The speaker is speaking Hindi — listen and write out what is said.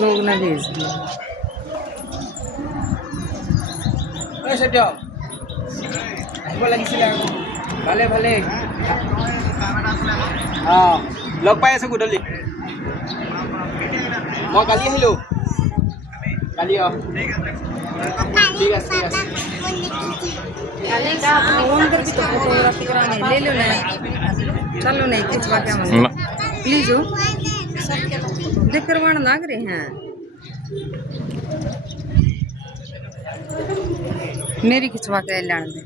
लोग ना भेज दिया। ভালে ভালে লগ পাই আছো গধূলি মই কালি আহিলো কালি ঠিক আছে ঠিক আছে फोन कर भी तो फोटोग्राफी कराने ले लो ना, चलो नहीं खिंचवा के हम प्लीज हो देख करवाना लग रहे हैं। मेरी खिंचवा के लाने दे।